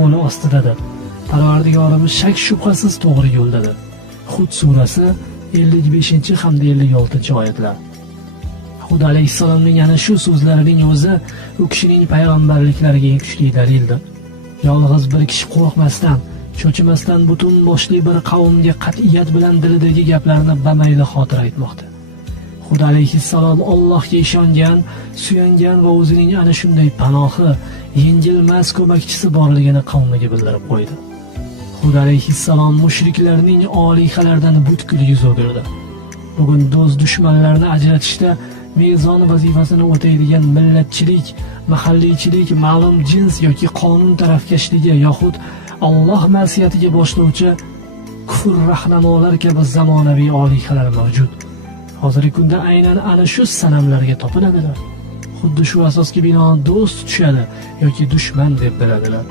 qo'li ostidadir. Parvardigorimiz shak shubhasiz to'g'ri yo'ldadir. Hud surasi 55 hamda 56 oyatlar. Hud alayhissalomning yana shu so'zlarining o'zi u kishining payg'ambarliklariga eng kuchli dalildir. Yolg'iz bir kishi qo'rqmasdan, cho'chimasdan butun boshli bir qavmga qat'iyat bilan dilidagi gaplarni bamayli xotir aytmoqda. Hud alayhissalom Allohga ishongan, suyangan va o'zining ana shunday panohi, yengilmas ko'makchisi borligini qavmiga bildirib qo'ydi. Hud alayhissalom mushriklarning olihalaridan butkul yuz o'girdi. Bugun do'st dushmanlarni ajratishda mezon vazifasini o'taydigan millatchilik, mahalliychilik, ma'lum jins yoki qonun tarafkashligi yoxud Alloh ma'siyatiga boshlovchi kufr rahnamolar kabi zamonaviy olihalar mavjud. Hozirgi kunda aynan ana shu sanamlarga topiladilar. Xuddi shu asosga binoan do'st tutishadi yoki dushman deb biladilar.